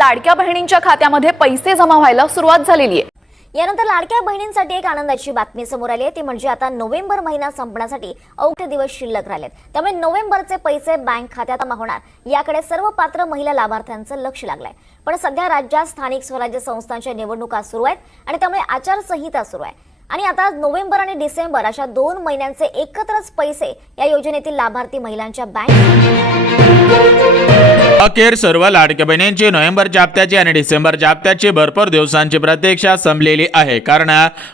लाडक्या बहिणींच्या खात्यामध्ये पैसे जमा व्हायला सुरुवात झालेली आहे। यानंतर लाडक्या बहिणींसाठी एक आनंदाची बातमी समोर आली आहे, ती म्हणजे आता नोव्हेंबर महिना संपण्यासाठी अवघे दिवस शिल्लक राहिलेत। त्यामुळे नोव्हेंबरचे पैसे बँक खात्यात जमा होणार याकडे सर्व पात्र महिला लाभार्थ्यांचं लक्ष लागलंय। पण सध्या राज्यात स्थानिक स्वराज्य संस्थांच्या निवडणुका सुरू आहेत आणि त्यामुळे आचारसंहिता सुरू आहे आणि आता नोव्हेंबर आणि डिसेंबर अशा 2 महिन्यांचे एकत्रच पैसे या योजनेतील लाभार्थी महिलांच्या बँक अखेर सर्व लाडक्या बहिणींची नोव्हेंबरच्या हप्त्याची आणि डिसेंबरच्या हप्त्याची भरपूर दिवसांची प्रतीक्षा संपलेली आहे। कारण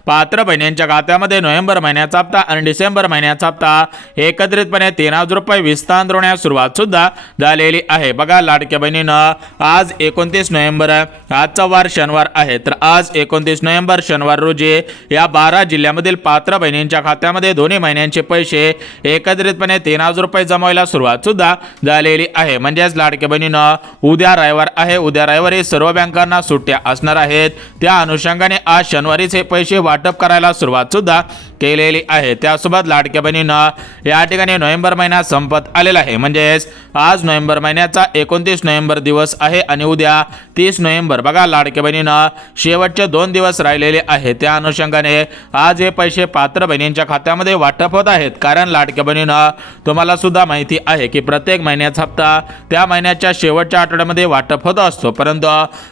पात्र बहिणींच्या खात्यामध्ये नोव्हेंबर महिन्याचा हप्ता आणि डिसेंबर महिन्याचा हप्ता एकत्रितपणे 3000 रुपये विस्तारण्यास सुरुवात सुद्धा झालेली आहे। बघा लाडक्या बहिणींनो, आज 29 नोव्हेंबर आजचा वार शनिवार आहे, तर आज 29 नोव्हेंबर शनिवार रोजी या 12 जिल्ह्यामधील पात्र बहिणींच्या खात्यामध्ये दोन्ही महिन्यांचे पैसे एकत्रितपणे 3000 रुपये जमवायला सुरुवात सुद्धा झालेली आहे। म्हणजेच लाडक्या बहिणींनो, उद्या रविवार आहे, उद्या रविवारी सर्व बँकांना सुट्ट्या असणार आहेत। त्या अनुषंगाने आज शनिवारीच हे पैसे वाटप करायला सुरुवात सुद्धा केलेली आहे। त्यासोबत लाडक्या बहिणींनो, या ठिकाणी नोव्हेंबर महिना संपत आलेला आहे। म्हणजेच आज नोव्हेंबर महिन्याचा 29 नोव्हेंबर दिवस आहे आणि उद्या 30 नोव्हेंबर। बघा लाडक्या बहिणींनो, शेवटचे 2 दिवस राहिलेले आहेत। त्या अनुषंगाने आज हे पैसे पात्र बहिणींच्या खात्यामध्ये वाटप होत आहेत। कारण लाडक्या बहिणींनो, तुम्हाला सुद्धा माहिती आहे की प्रत्येक महिन्याचा हप्ता त्या महिन्याच्या शेवटच्या आठवड्यामध्ये वाटप होत असतो, परंतु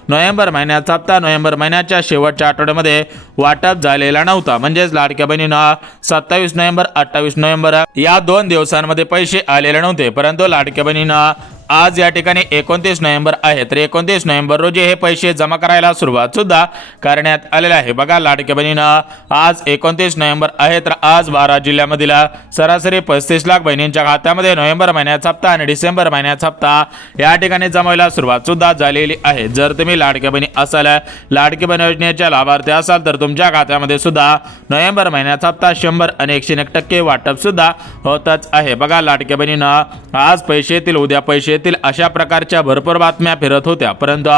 नोव्हेंबर महिन्याचा हप्ता नोव्हेंबर महिन्याच्या शेवटच्या आठवड्यामध्ये वाटप झालेला नव्हता। म्हणजेच लाडक्या बहिणींनो, 27 नोव्हेंबर 28 नोव्हेंबर या 2 दिवसांमध्ये पैसे आलेले नव्हते, परंतु लाडक्या बहिणींनो, आज या ठिकाणी 29 नोव्हेंबर आहे, तर 29 नोव्हेंबर रोजी हे पैसे जमा करायला सुरुवात सुद्धा करण्यात आलेले आहे। बघा लाडक्या बहिणींनो, आज 29 नोव्हेंबर आहे, तर आज 12 जिल्ह्यामधील सरासरी 35 लाख बहिणींच्या खात्यामध्ये नोव्हेंबर महिन्याचा हप्ता आणि डिसेंबर महिन्याचा हप्ता या ठिकाणी जमायला सुरुवात सुद्धा झालेली आहे। जर तुम्ही लाडक्या बहिणी असाल, लाडकी बहीण योजनेच्या लाभार्थी असाल, तर तुमच्या खात्यामध्ये सुद्धा नोव्हेंबर महिन्याचा हप्ता 100 आणि 101% वाटप सुद्धा होतच आहे। बघा लाडक्या बहिणींनो, आज पैसे येतील, उद्या पैसे येतील अशा प्रकारच्या भरपूर बातम्या फिरत होत्या, परंतु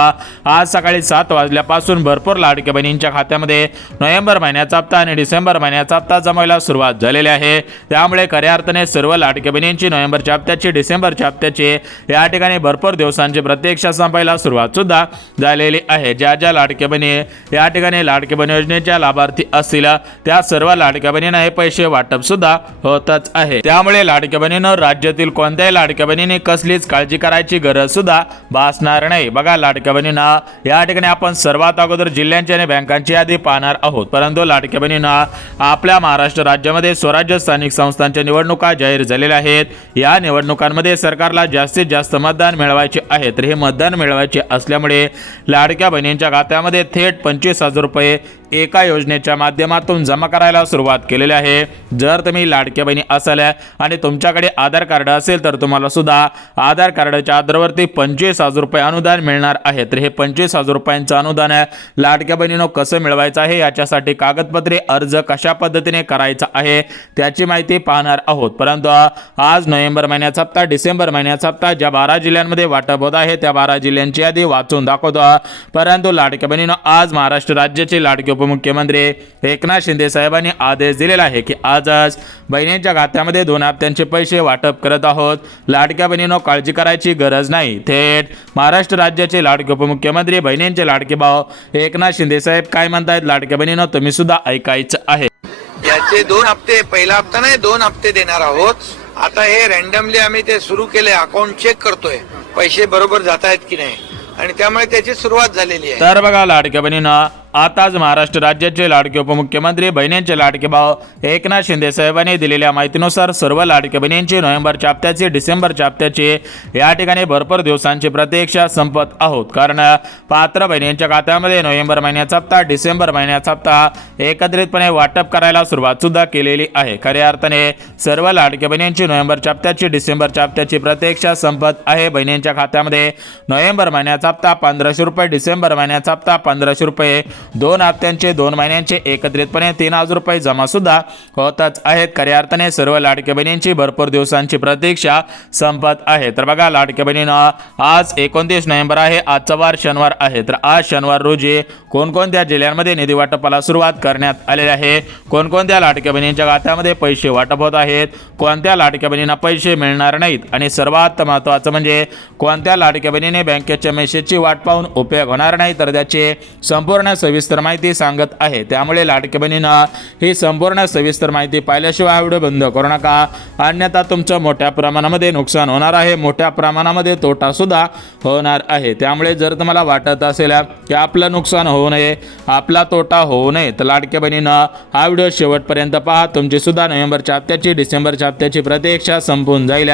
आज सकाळी 7 वाजल्यापासून भरपूर लाडक्या बहिणींच्या खात्यामध्ये नोव्हेंबर महिन्याचा हप्ता आणि डिसेंबर महिन्याचा हप्ता जमायला सुरुवात झालेली आहे। त्यामुळे खऱ्या अर्थाने सर्व लाडक्या बहिणींची नोव्हेंबरच्या हप्त्याची डिसेंबरच्या हप्त्याची या ठिकाणी भरपूर दिवसांची प्रतीक्षा संपायला सुरुवात सुद्धा झालेली आहे। ज्या ज्या लाडक्या बहिणी या ठिकाणी लाडकी बहीण योजनेच्या लाभार्थी असतील, त्या सर्व लाडक्या बहिणींना हे पैसे वाटप सुद्धा होतच आहे। त्यामुळे लाडक्या बहिणींनो, राज्यातील कोणत्याही लाडक्या बहिणीने कसलीच काळजी करायची गरज सुद्धा भासणार नाही। बघा लाडक्या बहिणींनो, या ठिकाणी आपण सर्वात अगोदर जिल्ह्यांची आणि बँकांची यादी पाहणार आहोत, परंतु लाडक्या बहिणींनो, आपल्या महाराष्ट्र राज्यामध्ये स्वराज्य स्थानिक संस्थांच्या निवडणुका जाहीर झालेल्या आहेत। या निवडणुकांमध्ये सरकारला जास्तीत जास्त मतदान मिळवायचे आहे, तर हे मतदान मिळवायचे असल्यामुळे लाडक्या बहिणींच्या खात्यामध्ये थेट 25,000 रुपये एका योजनेच्या माध्यमातून जमा करायला सुरुवात केलेली आहे। जर तुम्ही लाडक्या बहिणी असाल आणि तुमच्याकडे आधार कार्ड असेल, तर तुम्हाला सुद्धा आधार कार्डच्या आधारावरती 25,000 रुपये अनुदान मिळणार आहे। तर हे 25,000 रुपयांचं अनुदान लाडक्या बहिणींनो कसं मिळवायचं आहे, याच्यासाठी कागदपत्रे अर्ज कशा पद्धतीने करायचा आहे त्याची माहिती पाहणार आहोत। परंतु आज नोव्हेंबर महिन्याचा हप्ता डिसेंबर महिन्याचा हप्ता ज्या 12 जिल्ह्यांमध्ये वाटप होत आहे, त्या 12 जिल्ह्यांची यादी वाचून दाखवतो। परंतु लाडक्या बहिणींनो, आज महाराष्ट्र राज्याचे लाडके उपमुख्यमंत्री एकनाथ शिंदे साहेबांनी आदेश दिलेला आहे की आजच बहिणींच्या खात्यामध्ये 2 हप्त्यांचे पैसे वाटप करत आहोत। लाडक्या बहिणींनो, काळजी करायची गरज नाही। थेट महाराष्ट्र राज्याचे लाडके उपमुख्यमंत्री बहिणींचे लाडके भाऊ एकनाथ शिंदे साहेब काय म्हणतायत, लाडक्या बहिणींनो तुम्ही सुद्धा ऐकायचं आहे। याचे 2 हप्ते, पहिला हप्ता नाही 2 हप्ते देणार आहोत। आता हे रॅन्डमली आम्ही ते सुरू केले, अकाउंट चेक करतोय पैसे बरोबर जात आहेत की नाही, आणि त्यामुळे त्याची सुरुवात झालेली आहे। तर बघा लाडक्या बहिणींनो, आताच महाराष्ट्र राज्याचे लाडके उपमुख्यमंत्री बहिणींचे लाडके भाऊ एकनाथ शिंदे साहेबांनी दिलेल्या माहितीनुसार सर्व लाडके बहिणींची नोव्हेंबरच्या हप्त्याची डिसेंबरच्या हप्त्याची या ठिकाणी भरपूर दिवसांची प्रतीक्षा संपत आहोत। कारण पात्र बहिणींच्या खात्यामध्ये नोव्हेंबर महिन्याचा हप्ता डिसेंबर महिन्याचा हप्ता एकत्रितपणे वाटप करायला सुरुवात सुद्धा केलेली आहे। खऱ्या अर्थाने सर्व लाडके बहिणींची नोव्हेंबरच्या हप्त्याची डिसेंबरच्या हप्त्याची प्रतीक्षा संपत आहे। बहिणींच्या खात्यामध्ये नोव्हेंबर महिन्याचा हप्ता 1500 रुपये, डिसेंबर महिन्याचा हप्ता 1500 रुपये 2 हप्त्यांचे 2 महिन्यांचे एकत्रितपणे 3,000 रुपये जमा सुद्धा होतच आहेत. खऱ्या अर्थाने सर्व लाडक्या बहिणींची भरपूर दिवसांची प्रतीक्षा संपत आहे. तर बघा लाडक्या बहिणींनो, आज 29 नोव्हेंबर आहे, आजचा वार शनिवार आहे. तर आज शनिवार रोजी कोणकोणत्या जिल्ह्यांमध्ये निधी वाटपाला सुरुवात करण्यात आलेली आहे, कोणकोणत्या लाडक्या बहिणींच्या खात्यामध्ये पैसे वाटप होत आहेत, कोणत्या लाडक्या बहिणींना पैसे मिळणार नाहीत आणि सर्वात महत्त्वाचं म्हणजे कोणत्या लाडक्या बहिणीने बँकेच्या मेसेजची वाट पाहून उपयोग होणार नाही, तर त्याची संपूर्ण सविस्तर माहिती सांगत आहे. त्यामुळे लाडक्या बहिणींना ही संपूर्ण सविस्तर माहिती पाहिल्याशिवाय व्हिडिओ बंद करू नका, अन्यथा तुमचं मोठ्या प्रमाणामध्ये नुकसान होणार आहे, मोठ्या प्रमाणामध्ये तोटा सुद्धा होणार आहे. त्यामुळे जर तुम्हाला वाटत असेल की आपलं नुकसान होऊ नये, आपला तोटा होऊ नये, तर लाडक्या बहिणींना हा व्हिडिओ शेवटपर्यंत पहा. तुमची सुद्धा नोव्हेंबरच्या हप्त्याची डिसेंबरच्या हप्त्याची प्रतीक्षा संपून जाईल.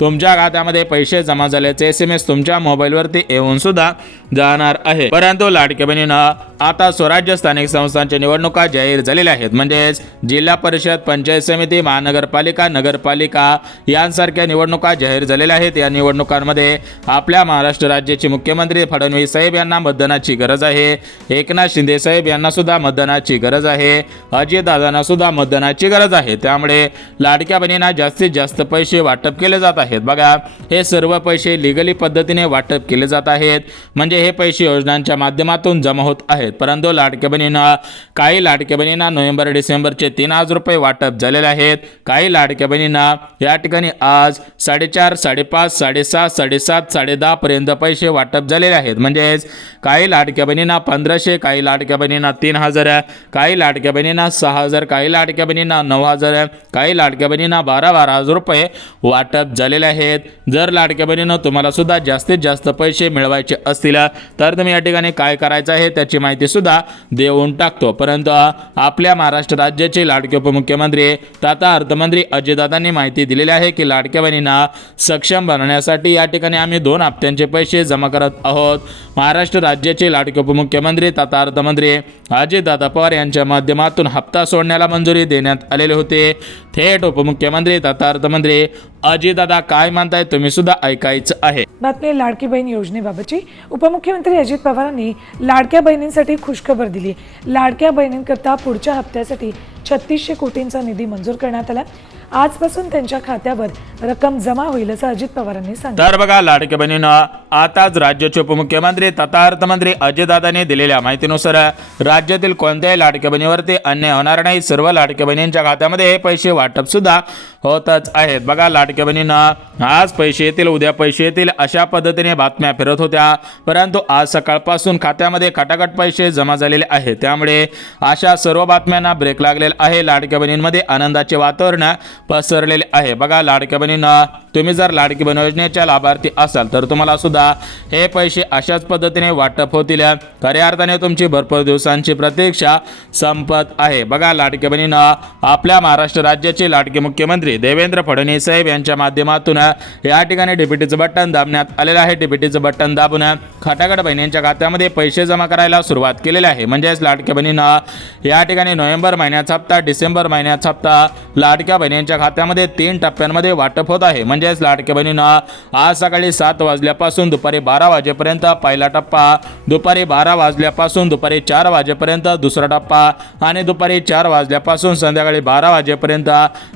तुमच्या खात्यामध्ये पैसे जमा झाल्याचे SMS तुमच्या मोबाईलवरती येऊन सुद्धा जाणार आहे. परंतु लाडक्या बहिणींना आता स्वराज्य स्थानिक संस्थांच्या निवडणुका जाहीर झालेल्या आहेत. म्हणजेच जिल्हा परिषद, पंचायत समिती, महानगरपालिका, नगरपालिका यांसारख्या निवडणुका जाहीर झालेल्या आहेत. या निवडणुकांमध्ये आपल्या महाराष्ट्र राज्याचे मुख्यमंत्री फडणवीस साहेब यांना मतदानाची गरज आहे, एकनाथ शिंदे साहेब यांना सुद्धा मतदानाची गरज आहे, अजितदादांना सुद्धा मतदानाची गरज आहे. त्यामुळे लाडक्या बहिणींना जास्तीत जास्त पैसे वाटप केले जात आहेत. बघा, हे सर्व पैसे लिगली पद्धतीने वाटप केले जात आहेत. म्हणजे हे पैसे योजनांच्या माध्यमातून जमा होत आहेत. परंतु लाडक्या बहिणींना काही लाडक्या बहिणींना नोव्हेंबर डिसेंबरचे 3,000 रुपये वाटप झालेले आहेत. काही लाडक्या बहिणींना या ठिकाणी आज 4.5, 5.5, 7.5, 7.5, 10.5 पर्यंत पैसे वाटप झालेले आहेत. म्हणजेच काही लाडक्या बहिणींना 1,500, काही लाडक्या बहिणींना 3,000, काही लाडक्या बहिणींना 6,000, काही लाडक्या बहिणींना 9,000, काही लाडक्या बहिणींना 12,000 रुपये वाटप झालेले आहेत. जर लाडक्या बहिणींनो तुम्हाला सुद्धा जास्तीत जास्त पैसे मिळवायचे असतील तर तुम्ही या ठिकाणी काय करायचं आहे त्याची माहिती सुद्धा देऊन टाकतो. परंतु आपल्या महाराष्ट्र राज्याचे लाडके उपमुख्यमंत्री तथा अर्थमंत्री अजितदादांनी माहिती दिलेली आहे की लाडक्या बहिणींना सक्षम बनवण्यासाठी या ठिकाणी आम्ही 2 हप्त्यांचे पैसे जमा करत आहोत. महाराष्ट्र राज्याचे लाडके उपमुख्यमंत्री तथा अर्थमंत्री अजितदादा पवार यांच्या माध्यमातून हप्ता सोडण्याला मंजुरी देण्यात आलेली होते. थेट उपमुख्यमंत्री तथा अर्थमंत्री अजितदादा काय म्हणताय तुम्ही सुद्धा ऐकायचं आहे. बातमी लाडकी बहीण योजनेबाबतची. उपमुख्यमंत्री अजित पवारांनी लाडक्या बहिणींसाठी खुशखबर दिली. लाडक्या बहिणींकरता पुढच्या हप्त्यासाठी 3600 कोटींचा निधी मंजूर करण्यात आला. आजपासून त्यांच्या खात्यावर रक्कम जमा होईल असं अजित पवारांनी सांगितलं. तर बघा लाडक्या बहिणींनो, आताच राज्याचे उपमुख्यमंत्री तथा अर्थमंत्री अजितदादांनी दिलेल्या माहितीनुसार राज्यातील कोणत्याही लाडक्या बहिणीवरती अन्याय होणार नाही. सर्व लाडक्या बहिणींच्या खात्यामध्ये हे पैसे वाटप सुद्धा होतच आहेत. बघा लाडक्या बहिणींना आज पैसे येतील, उद्या पैसे येतील अशा पद्धतीने बातम्या फिरत होत्या. परंतु आज सकाळपासून खात्यामध्ये खटाखट पैसे जमा झालेले आहेत. त्यामुळे अशा सर्व बातम्यांना ब्रेक लागलेला आहे. लाडक्या बहिणींमध्ये आनंदाचे वातावरण पसरलेले आहे. बघा लाडक्या बहिणींना तुम्ही जर लाडकी बहीण योजनेच्या लाभार्थी असाल तर तुम्हाला सुद्धा हे पैसे अशाच पद्धतीने वाटप होतील. खऱ्या अर्थाने तुमची भरपूर दिवसांची प्रतीक्षा संपत आहे. बघा लाडक्या बहिणींना आपल्या महाराष्ट्र राज्याचे लाडके मुख्यमंत्री देवेंद्र फडणवीस साहेब यांच्या माध्यमातून या ठिकाणी डीबीटीचं बटन दाबण्यात आलेलं आहे. डीबीटीचं बटन दाबून खटाखट बहिणींच्या खात्यामध्ये पैसे जमा करायला सुरुवात केलेली आहे. म्हणजेच लाडक्या बहिणींना या ठिकाणी नोव्हेंबर महिन्याचा हप्ता, डिसेंबर महिन्याचा हप्ता लाडक्या बहिणींच्या खात्यामध्ये 3 टप्प्यांमध्ये वाटप होत आहे. म्हणजेच लाडक्या बहिणींना आज सकाळी 7 वाजल्यापासून दुपारी 12 वाजेपर्यंत पहिला टप्पा, दुपारी 12 वाजल्यापासून दुपारी 4 वाजेपर्यंत दुसरा टप्पा आणि दुपारी 4 वाजल्यापासून संध्याकाळी 12 वाजेपर्यंत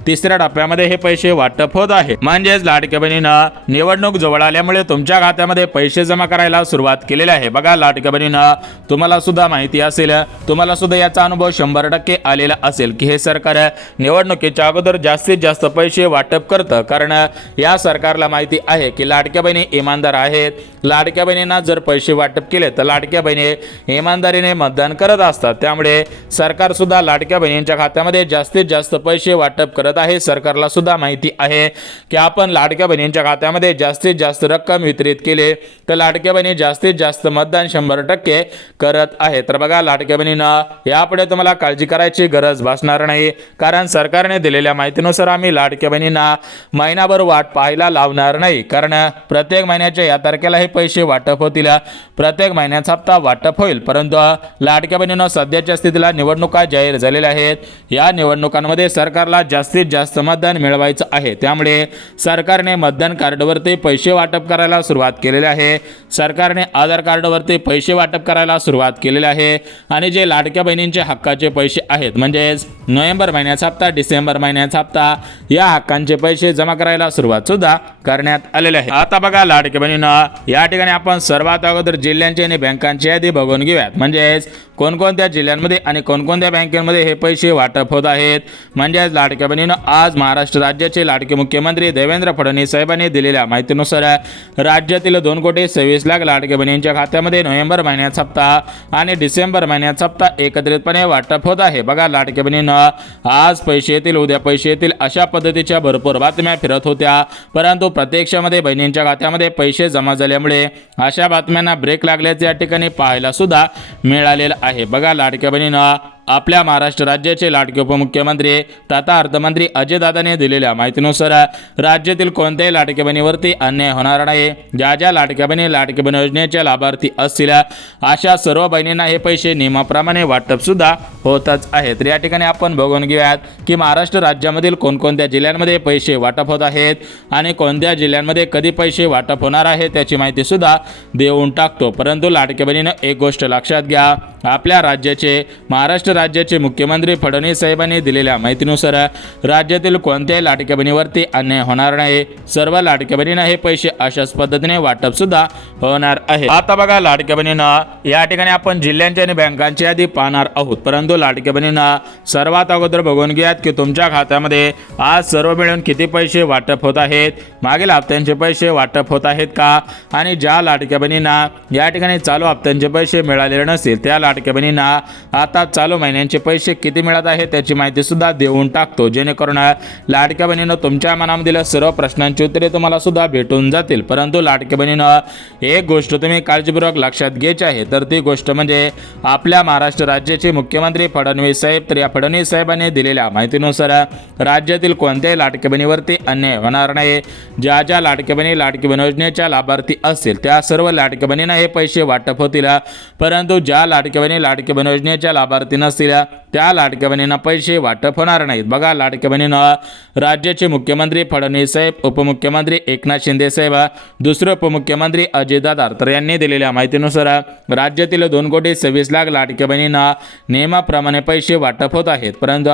तिसऱ्या टप्प्यामध्ये हे पैसे वाटप होत आहे. म्हणजेच लाडक्या बहिणींना निवडणूक जवळ आल्यामुळे तुमच्या खात्यामध्ये पैसे जमा करायला सुरुवात केलेली आहे. बघा लाडक्या बहिणींना तुम्हाला सुद्धा माहिती असेल, तुम्हाला सुद्धा याचा अनुभव 100% आलेला असेल की हे सरकार निवडणुकीच्या अगोदर जास्तीत जास्त पैसे वाटप करतं. कारण या सरकारला माहिती आहे की लाडक्या बहिणी इमानदार आहेत. लाडक्या बहिणींना जर पैसे वाटप केले तर लाडक्या बहिणी इमानदारीने मतदान करत असतात. त्यामुळे सरकार सुद्धा लाडक्या बहिणींच्या खात्यामध्ये जास्तीत जास्त पैसे वाटप करत आहे. सरकारला सुद्धा माहिती आहे की आपण लाडक्या बहिणींच्या खात्यामध्ये जास्तीत जास्त रक्कम वितरित केले तर लाडक्या बहिणी जास्तीत जास्त मतदान 100% करत आहे. तर बघा लाडक्या बहिणींना यापुढे तुम्हाला काळजी करायची गरज भासणार नाही. कारण सरकारने दिलेल्या माहितीनुसार आम्ही लाडक्या बहिणींना महिनाभर वाटप पाहायला लावणार नाही, कारण प्रत्येक महिन्याच्या या तारखेला हे पैसे वाटप होतील, प्रत्येक महिन्याचा हप्ता वाटप होईल. परंतु लाडक्या बहिणींनो, सध्याच्या स्थितीला निवडणुका जाहीर झालेल्या आहेत. या निवडणुकांमध्ये सरकारला जास्तीत जास्त मतदान मिळवायचं आहे. त्यामुळे सरकारने मतदान कार्डवरती पैसे वाटप करायला सुरुवात केलेली आहे. सरकारने आधार कार्डवरती पैसे वाटप करायला सुरुवात केलेली आहे. आणि जे लाडक्या बहिणींचे हक्काचे पैसे आहेत, म्हणजेच नोव्हेंबर महिन्याचा हप्ता, डिसेंबर महिन्याचा हप्ता, या हक्कांचे पैसे जमा करायला सुरुवात सुद्धा करण्यात आलेले आहे. आता बघा लाडक्या बहिणींनो, या ठिकाणी आपण सर्वात अगोदर जिल्ह्यांची आणि बँकांची यादी बघून घेऊयात. म्हणजेच कोणकोणत्या जिल्ह्यांमध्ये आणि कोणकोणत्या बँकेमध्ये हे पैसे वाटप होत आहेत. म्हणजेच लाडक्या बहिणींनो, आज महाराष्ट्र राज्याचे लाडके मुख्यमंत्री देवेंद्र फडणवीस साहेबांनी दिलेल्या माहितीनुसार राज्यातील 2,26,00,000 लाडक्या बहिणींच्या खात्यामध्ये नोव्हेंबर महिन्याचा हप्ता आणि डिसेंबर महिन्याचा हप्ता एकत्रितपणे वाटप होत आहे. बघा लाडक्या बहिणींनो, आज पैसे येतील, उद्या पैसे येतील, अशा पद्धतीच्या भरपूर बातम्या फिरत होत्या. परंतु प्रत्यक्षामध्ये बहिणींच्या खात्यामध्ये पैसे जमा झाल्यामुळे अशा बातम्यांना ब्रेक लागल्याचे या ठिकाणी पाहायला सुद्धा मिळालेलं आहे. बघा लाडक्या बहिणींनो, आपल्या महाराष्ट्र राज्याचे लाडके उपमुख्यमंत्री तथा अर्थमंत्री अजयदादांनी दिलेल्या माहितीनुसार राज्यातील कोणत्याही लाडक्या बहिणीवरती अन्याय होणार नाही. ज्या ज्या लाडक्या बहिणी लाडकी बहीण योजनेच्या लाभार्थी असतील अशा सर्व बहिणींना हे पैसे नियमाप्रमाणे वाटप सुद्धा होतच आहे. तर या ठिकाणी आपण बघून घेऊयात की महाराष्ट्र राज्यामधील कोणकोणत्या जिल्ह्यांमध्ये पैसे वाटप होत आहेत आणि कोणत्या जिल्ह्यांमध्ये कधी पैसे वाटप होणार आहे त्याची माहिती सुद्धा देऊन टाकतो. परंतु लाडक्या बहिणीनं एक गोष्ट लक्षात घ्या, आपल्या राज्याचे महाराष्ट्र राज्याचे मुख्यमंत्री फडणवीस साहेबांनी दिलेल्या माहितीनुसार राज्यातील कोणत्याही लाडक्या बहिणीवरती अन्याय होणार नाही. सर्व लाडक्या बहिणींना हे पैसे अशाच पद्धतीने वाटप सुद्धा होणार आहे. आता बघा लाडक्या बहिणींना, या ठिकाणी आपण जिल्ह्यांची आणि बँकांची यादी पाहणार आहोत. परंतु लाडक्या बहिणींना सर्वात अगोदर बघून घ्यात की तुमच्या खात्यामध्ये आज सर्व मिळून किती पैसे वाटप होत आहेत, मागील हप्त्यांचे पैसे वाटप होत आहेत का, आणि ज्या लाडक्या बहिणींना या ठिकाणी चालू हप्त्यांचे पैसे मिळालेले नसतील त्या लाडक्या बहिणींना आता चालू महिन्यांचे पैसे किती मिळत आहेत त्याची माहिती सुद्धा देऊन टाकतो, जेणेकरून लाडक्या बहिणींनो तुमच्या मनामधील सर्व प्रश्नांची उत्तरे तुम्हाला सुद्धा भेटून जातील. परंतु लाडक्या बहिणींनो, एक गोष्ट तुम्ही काळजीपूर्वक लक्षात घ्यायची आहे, तर ती गोष्ट म्हणजे आपल्या महाराष्ट्र राज्याचे मुख्यमंत्री फडणवीस साहेब, तर या फडणवीस साहेबांनी दिलेल्या माहितीनुसार राज्यातील कोणत्याही लाडक्या बहिणीवरती अन्याय होणार नाही. ज्या ज्या लाडक्या बहिणी लाडकी बहीण योजनेच्या लाभार्थी असतील त्या सर्व लाडक्या बहिणींना हे पैसे वाटप होतील. परंतु ज्या लाडक्या बहिणी लाडकी बहीण योजनेच्या लाभार्थी नसतील त्या लाडक्या बहिणींना पैसे वाटप होणार नाहीत. बघा लाडक्या बहिणींनो, राज्याचे मुख्यमंत्री फडणवीस साहेब, उपमुख्यमंत्री एकनाथ शिंदे साहेब, दुसरे उपमुख्यमंत्री अजितदादा तर यांनी दिलेल्या माहितीनुसार राज्यातील 2,26,00,000 लाडक्या बहिणींना नियमाप्रमाणे पैसे वाटप होत आहेत. परंतु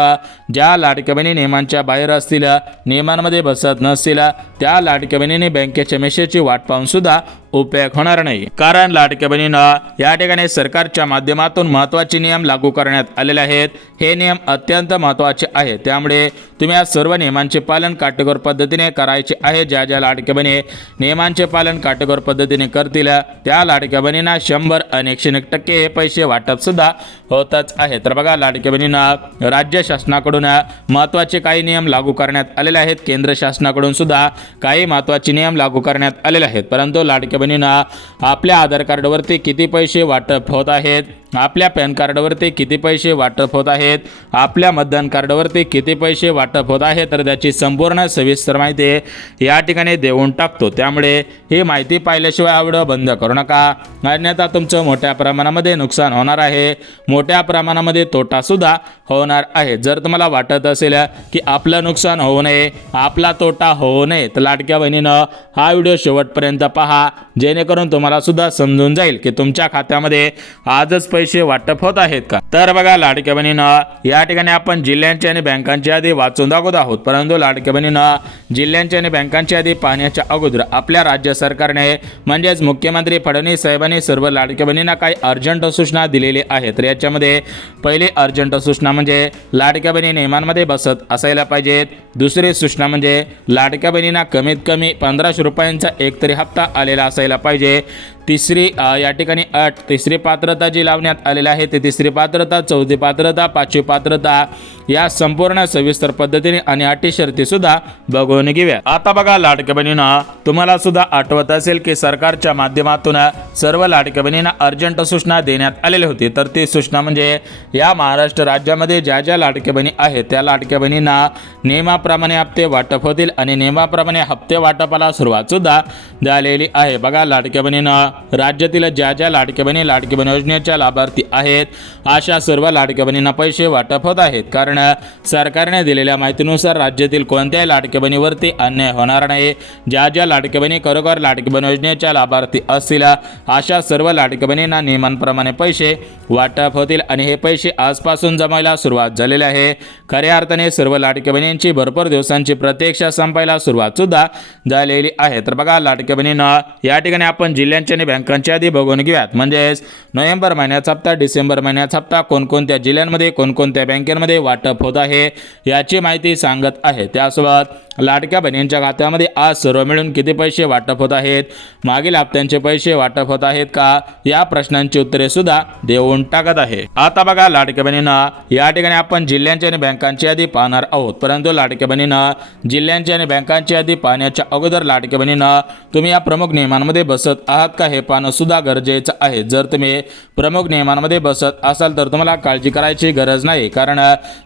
ज्या लाडक्या बहिणी नियमांच्या बाहेर असतील, नियमांमध्ये बसत नसतील त्या लाडक्या बहिणींनी बँकेच्या मेसेजची वाट पाहून सुद्धा उपयोग होणार नाही. कारण लाडक्या बहिणींनो, या ठिकाणी सरकारच्या माध्यमातून महत्त्वाचे नियम लागू करण्यात आलेले आहेत. हे नियम अत्यंत महत्त्वाचे आहेत. त्यामुळे तुम्ही या सर्व नियमांचे पालन काटेकोर पद्धतीने करायचे आहे. ज्या ज्या लाडक्या बहिणी नियमांचे पालन काटेकोर पद्धतीने करतील त्या लाडक्या बहिणींना 100 आणि 101% हे पैसे वाटप सुद्धा होतच आहे. तर बघा लाडक्या बहिणींना, राज्य शासनाकडून महत्त्वाचे काही नियम लागू करण्यात आलेले आहेत. केंद्र शासनाकडून सुद्धा काही महत्त्वाचे नियम लागू करण्यात आलेले आहेत. परंतु लाडक्या बहिणींना, आपल्या आधार कार्डवरती किती पैसे वाटप होत आहेत, आपल्या पॅन कार्डवरती किती पैसे वाटप होत आहेत, आपल्या मतदान कार्डवरती किती पैसे वाटप होत आहे, तर त्याची संपूर्ण सविस्तर माहिती या ठिकाणी देऊन टाकतो. त्यामुळे ही माहिती पाहिल्याशिवाय हा व्हिडिओ बंद करू नका, अन्यथा तुमचं मोठ्या प्रमाणामध्ये नुकसान होणार आहे, मोठ्या प्रमाणामध्ये तोटा सुद्धा होणार आहे. जर तुम्हाला वाटत असेल की आपलं नुकसान होऊ नये, आपला तोटा होऊ नये, तर लाडक्या बहिणीनं हा व्हिडिओ शेवटपर्यंत पहा, जेणेकरून तुम्हाला सुद्धा समजून जाईल की तुमच्या खात्यामध्ये आजच पैसे वाटप होत आहेत का. तर बघा लाडक्या बहिणीनं, या ठिकाणी आपण जिल्ह्यांची आणि बँकांची यादी वाचून दाखवत आहोत. परंतु लाडक्या बहिणीनं, जिल्ह्यांची आणि बँकांची यादी पाहण्याच्या अगोदर आपल्या राज्य सरकारने म्हणजेच मुख्यमंत्री फडणवीस साहेबांनी सर्व लाडक्या बहिणींना काही अर्जंट सूचना दिलेली आहेत. तर याच्यामध्ये पहिली अर्जंट सूचना म्हणजे लाडक्या बहिणी नियमांमध्ये बसत असायला पाहिजेत. दुसरी सूचना म्हणजे लाडक्या बहिणींना कमीत कमी 1500 रुपयांचा एक तरी हप्ता आलेला असायला पाहिजे. तिसरी या ठिकाणी अट, तिसरी पात्रता जी लावण्यात आलेली आहे ते तिसरी पात्र पात्रता, चौथी पात्रता, पाचवी पात्रता या संपूर्ण सविस्तर पद्धतीने आणि अटी शर्ती सुद्धा बघून घेऊया. आता बघा लाडक्या बहिणींना, तुम्हाला सुद्धा आठवत असेल की सरकारच्या माध्यमातून सर्व लाडक्या बहिणींना अर्जंट सूचना देण्यात आलेली होती. तर ती सूचना म्हणजे या महाराष्ट्र राज्यामध्ये ज्या ज्या लाडक्या बहिणी आहेत त्या लाडक्या बहिणींना नियमाप्रमाणे हप्ते वाटप होतील आणि नियमाप्रमाणे हप्ते वाटपाला सुरुवात सुद्धा झालेली आहे. बघा लाडक्या बहिणींना, राज्यातील ज्या ज्या लाडक्या बहिणी लाडकी बहीण योजनेच्या लाभार्थी आहेत अशा सर्व लाडक्या बहिणींना पैसे वाटप होत आहेत. कारण सरकारने दिलेल्या माहितीनुसार राज्यातील कोणत्याही लाडक्या बहिणीवरती अन्याय होणार नाही. ज्या ज्या लाडक्या बहिणी खरोखर लाडकी बहीण योजनेच्या लाभार्थी असतील अशा सर्व लाडक्या बहिणींना नियमांप्रमाणे पैसे वाटप होतील आणि हे पैसे आजपासून जमायला सुरुवात झालेली आहे. खऱ्या अर्थाने सर्व लाडक्या बहिणींची भरपूर दिवसांची प्रतीक्षा संपायला सुरुवात सुद्धा झालेली आहे. तर बघा लाडक्या बहिणींना, या ठिकाणी आपण जिल्ह्यांच्या आणि बँकांच्या आधी बघून घेऊयात. म्हणजेच नोव्हेंबर महिन्याचा हप्ता, डिसेंबर महिन्याचा हप्ता कोणकोणत्या जिल्ह्यांमध्ये कोणकोणत्या बँकेमध्ये वाटप होत आहे याची माहिती सांगत आहे. त्यासोबत लाडक्या बहिणींच्या खात्यामध्ये आज सर्व मिळून किती पैसे वाटप होत आहेत, मागील हप्त्यांचे पैसे वाटप होत आहेत का, या प्रश्नांची उत्तरे सुद्धा देऊन टाकत आहे. आता बघा लाडक्या बहिणींना, या ठिकाणी आपण जिल्ह्यांची आणि बँकांची यादी पाहणार आहोत. परंतु लाडक्या बहिणींना, जिल्ह्यांची आणि बँकांची यादी पाहण्याच्या अगोदर लाडक्या बहिणींना, तुम्ही या प्रमुख नियमांमध्ये बसत आहात का हे पाहणं सुद्धा गरजेचं आहे. जर तुम्ही प्रमुख नियमांमध्ये बसत असाल तर तुम्हाला काळजी करायची गरज नाही. कारण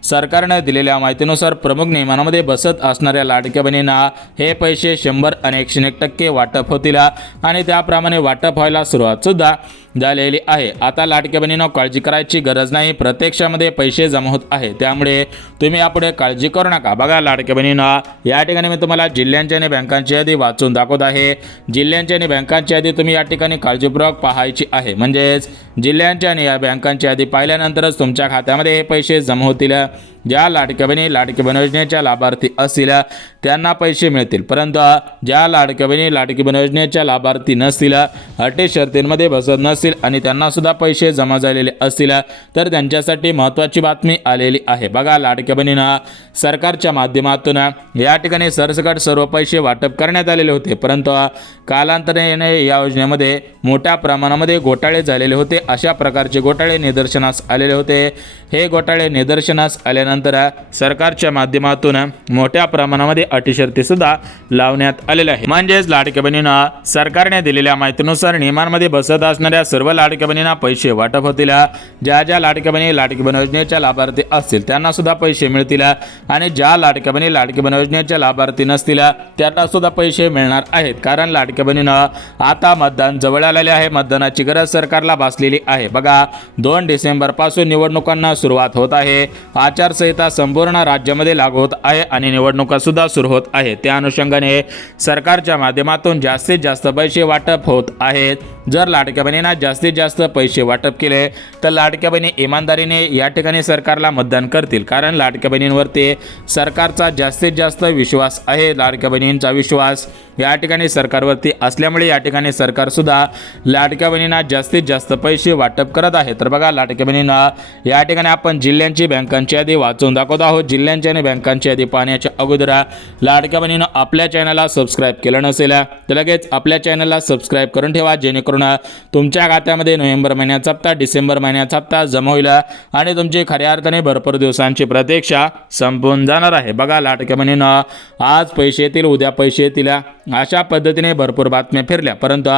सरकारने दिलेल्या माहितीनुसार प्रमुख नियमांमध्ये बसत असणाऱ्या लाडक्या बहिणींना हे पैसे 100 आणि 101% वाटप होतील आणि त्याप्रमाणे वाटप व्हायला सुरुवात सुद्धा झालेली आहे. आता लाडक्या बहिणींना काळजी करायची गरज नाही, प्रत्यक्षामध्ये पैसे जमा होत आहे, त्यामुळे तुम्ही यापुढे काळजी करू नका. बघा लाडक्या बहिणींना, या ठिकाणी मी तुम्हाला जिल्ह्यांची आणि बँकांची यादी वाचून दाखवत आहे. जिल्ह्यांची आणि बँकांची यादी तुम्ही या ठिकाणी काळजीपूर्वक पाहायची आहे. म्हणजेच जिल्ह्यांची आणि या बँकांची यादी पाहिल्यानंतरच तुमच्या खात्यामध्ये हे पैसे जमा होतील. ज्या लाडक्या बहिणी लाडकी बहीण योजनेच्या लाभार्थी असतील त्यांना पैसे मिळतील, परंतु ज्या लाडक्या बहिणी लाडकी बहीण योजनेच्या लाभार्थी नसतील, अटी शर्तींमध्ये बसत नसतील आणि त्यांना सुद्धा पैसे जमा झालेले असतील तर त्यांच्यासाठी महत्त्वाची बातमी आलेली आहे. बघा लाडक्या बहिणींना, सरकारच्या माध्यमातून या ठिकाणी सरसकट सर्व पैसे वाटप करण्यात आलेले होते, परंतु कालांतराने या योजनेमध्ये मोठ्या प्रमाणामध्ये घोटाळे झालेले होते. अशा प्रकारचे घोटाळे निदर्शनास आलेले होते. हे घोटाळे निदर्शनास आल्यानंतर सरकारच्या माध्यमातून मोठ्या प्रमाणामध्ये अटी शर्ती सुद्धा लावण्यात आलेल्या आहे. म्हणजेच लाडक्या बहिणींना, सरकारने दिलेल्या माहितीनुसार नियमांमध्ये बसत असणाऱ्या सर्व लाडक्या बहिणींना पैसे वाटप होतील. ज्या ज्या लाडक्या बहिणी लाडकी बहीण योजनेच्या लाभार्थी असतील त्यांना सुद्धा पैसे मिळतील आणि ज्या लाडक्या बहिणी लाडकी बहीण योजनेच्या लाभार्थी नसतील त्यांना सुद्धा पैसे मिळणार आहेत. कारण लाडक्या बहिणींना, आता मतदान जवळ आलेले आहे, मतदानाची गरज सरकारला भासलेली आहे. बघा 2 डिसेंबर पासून निवडणुकांना सुरुवात होत आहे. आचारसंहिता संपूर्ण राज्यामध्ये लागू होत आहे आणि निवडणुका सुद्धा सुरू होत आहेत. त्या अनुषंगाने सरकारच्या माध्यमातून जास्तीत जास्त पैसे वाटप होत आहेत. जर लाडक्या बहिणींना जास्तीत जास्त पैसे वाटप केले तर लाडक्या बहिणी इमानदारीने या ठिकाणी सरकारला मतदान करतील. कारण लाडक्या बहिणींवरती सरकारचा जास्तीत जास्त विश्वास आहे. लाडक्या बहिणींचा विश्वास या ठिकाणी सरकारवरती असल्यामुळे या ठिकाणी सरकार सुद्धा लाडक्या बहिणींना जास्तीत जास्त पैसे वाटप करत आहे. तर बघा लाडक्या बहिणींना, या ठिकाणी आपण जिल्ह्यांची बँकांची यादी वाचून दाखवत आहोत. जिल्ह्यांची आणि बँकांची यादी पाहण्याच्या अगोदर लाडक्या बहिणींना आपल्या चॅनलला सबस्क्राईब केलं नसेल तर लगेच आपल्या चॅनलला सबस्क्राईब करून ठेवा, जेणेकरून तुमच्या खात्यामध्ये नोव्हेंबर महिन्याचा हप्ता, डिसेंबर महिन्याचा हप्ता जमा होईल आणि तुमची खऱ्या अर्थाने भरपूर दिवसांची प्रतीक्षा संपून जाणार आहे. बघा लाडक्या बहिणींना, आज पैसे येतील, उद्या पैसे येतील, अशा पद्धतीने भरपूर बातम्या फिरल्या, परंतु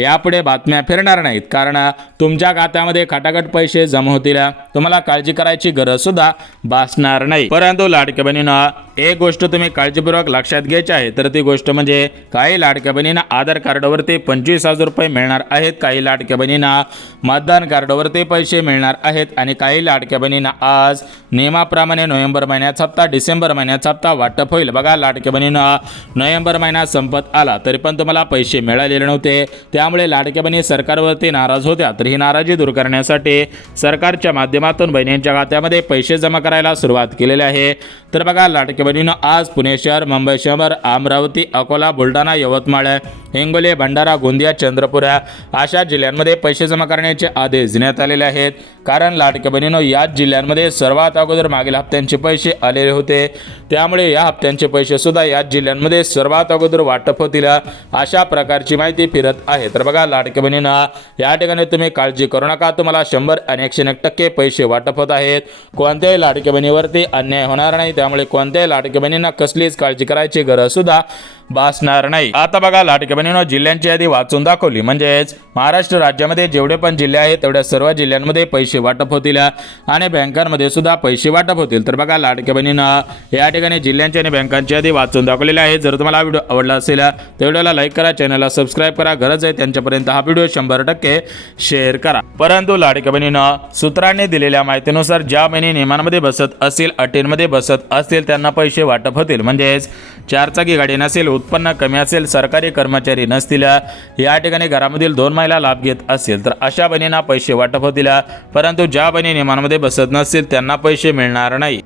यापुढे बातम्या फिरणार नाहीत. कारण तुमच्या खात्यामध्ये खटाखट पैसे जमा होतील. तुम्हाला काळजी करायची गरज सुद्धा भासणार नाही. परंतु लाडक्या बहिणींना, एक गोष्ट तुम्ही काळजीपूर्वक लक्षात घ्यायची आहे, तर ती गोष्ट म्हणजे काही लाडक्या बहिणींना आधार कार्डवरती 25,000 रुपये मिळणार आहेत. काही लाडक्या बहिणींना मतदान कार्डवरती पैसे मिळणार आहेत आणि काही लाडक्या बहिणींना आज नियमाप्रमाणे नोव्हेंबर महिन्याचा हप्ता, डिसेंबर महिन्याचा हप्ता वाटप होईल. बघा लाडक्या बहिणींना, नोव्हेंबर महिना संपत आला तरी पण तुम्हाला पैसे मिळालेले नव्हते, त्यामुळे लाडक्या बहिणी सरकारवरती नाराज होत्या. तर ही नाराजी दूर करण्यासाठी सरकारच्या माध्यमातून बहिणींच्या खात्यामध्ये पैसे जमा करायला सुरुवात केलेली आहे. तर बघा लाडक्या बहिणींनो, आज पुणे शहर, मुंबई शहर, अमरावती, अकोला, बुलढाणा, यवतमाळ, हिंगोली, भंडारा, गोंदिया, चंद्रपूर अशा जिल्ह्यांमध्ये पैसे जमा करण्याचे आदेश देण्यात आलेले आहेत. कारण लाडक्या बहिणींनो याच जिल्ह्यांमध्ये सर्वात अगोदर मागील हप्त्यांचे पैसे आलेले होते, त्यामुळे या हप्त्यांचे पैसे सुद्धा याच जिल्ह्यांमध्ये सर्वात अगोदर वाटप होतील अशा प्रकारची माहिती फिरत आहे। तर बघा लाडक्या बहिणींना या ठिकाणी तुम्ही काळजी करू नका, तुम्हाला 100 आणि 101% पैसे वाटप होत आहेत। कोणत्याही लाडक्या बहिणीवरती अन्याय होणार नाही, त्यामुळे कोणत्याही लाडक्या बहिणींना कसलीच काळजी करायची गरज सुद्धा भासणार नाही। आता बघा लाडक्या बहिणींनो जिल्ह्यांची यादी वाचून दाखवली, म्हणजेच महाराष्ट्र राज्यामध्ये जेवढे पण जिल्हे आहेत तेवढ्या सर्व जिल्ह्यांमध्ये पैसे वाटप होतील आणि बँकांमध्ये सुद्धा पैसे वाटप होतील। तर बघा लाडक्या बहिणींना या ठिकाणी जिल्ह्यांची आणि बँकांची यादी वाचून दाखवलेली आहे। जर तुम्हाला हा व्हिडिओ आवडला असेल तर व्हिडिओला लाईक करा, चॅनलला सबस्क्राईब करा, गरज आहे त्यांच्यापर्यंत हा व्हिडिओ 100% शेअर करा। परंतु लाडक्या बहिणींना सूत्रांनी दिलेल्या माहितीनुसार ज्या बहिणी नियमांमध्ये बसत असतील, अटींमध्ये बसत असतील त्यांना पैसे वाटप होतील, म्हणजेच 4 चाकी गाडी नसेल, उत्पन्न कमी असेल, सरकारी कर्मचारी नसतील, या ठिकाणी घरामधील 2 महिला लाभ घेत असतील तर अशा बहिणींना पैसे वाटप होतील। परंतु ज्या बहिणी नियमांमध्ये बसत नसतील त्यांना पैसे मिळणार नाही।